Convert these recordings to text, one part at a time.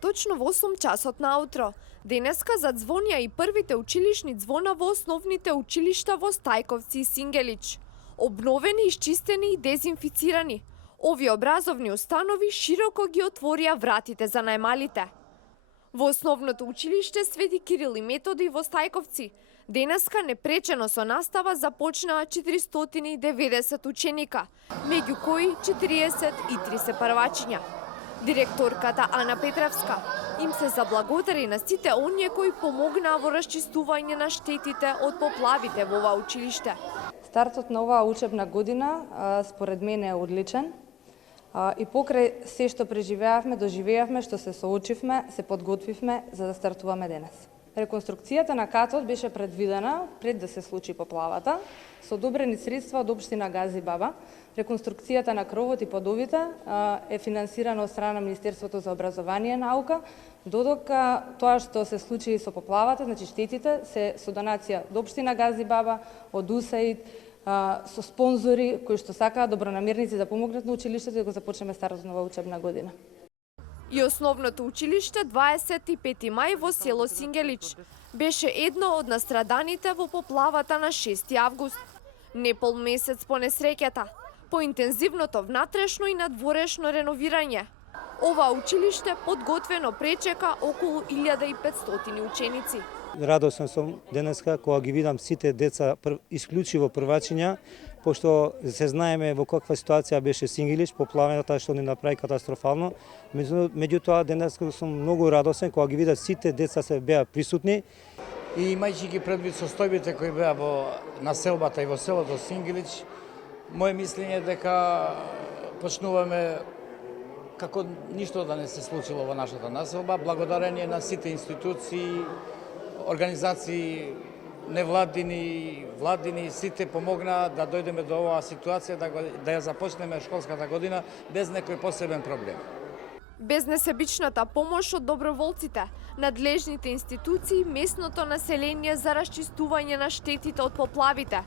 Точно во 8 часот наутро, денеска задзвонија и првите училишни звона во основните училишта во Стајковци и Сингелич. Обновени, изчистени и дезинфицирани, овие образовни установи широко ги отворија вратите за најмалите. Во основното училиште Свети Кирил и Методи во Стајковци, денеска непречено со настава започнаа 490 ученика, меѓу кои 43 се првачиња. Директорката Ана Петревска им се заблагодари на сите оние кои помогнаа во расчистување на штетите од поплавите во ова училиште. Стартот на оваа учебна година според мене е одличен и покрај се што преживеавме, доживеавме, што се соочивме, се подготвивме за да стартуваме денес. Реконструкцијата на катот беше предвидена пред да се случи поплавата со одобрени средства од општина Гази Баба. Реконструкцијата на кровот и подовите е финансирана од страна на Министерството за образование и наука, додека тоа што се случи со поплавата, значи штетите, се со донација од општина Гази Баба, од УСАИД, со спонзори кои што сакаат добронамерници да помогнат на училиштето и да го започнеме стартот на оваа учебна година. И основното училиште 25 мај во село Сингелич беше едно од настраданите во поплавата на 6 август. Непол месец по несреќата, по интензивното внатрешно и надворешно реновирање. Ова училиште подготвено пречека околу 1500 ученици. Радосен сум денеска кога ги видам сите деца исклучиво првачиња, пошто се знаеме во каква ситуација беше Сингелич, поплавата што ни направи катастрофално. Меѓутоа денеска сум многу радосен кога ги видам сите деца се беа присутни. И имајќи ги предвид состојбите кои беа во населбата и во селото Сингелич, моје мислење е дека почнуваме како ништо да не се случило во нашата населба, благодарение на сите институции, организации, невладини, владини, сите помогнаа да дојдеме до оваа ситуација, да ја започнеме школската година без некој посебен проблем. Без несебичната помош од доброволците, надлежните институции, местното население за расчистување на штетите од поплавите,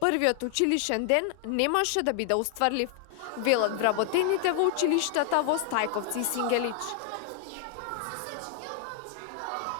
првиот училишен ден немаше да биде устварлив, велат вработените во училиштата во Стајковци и Сингелич.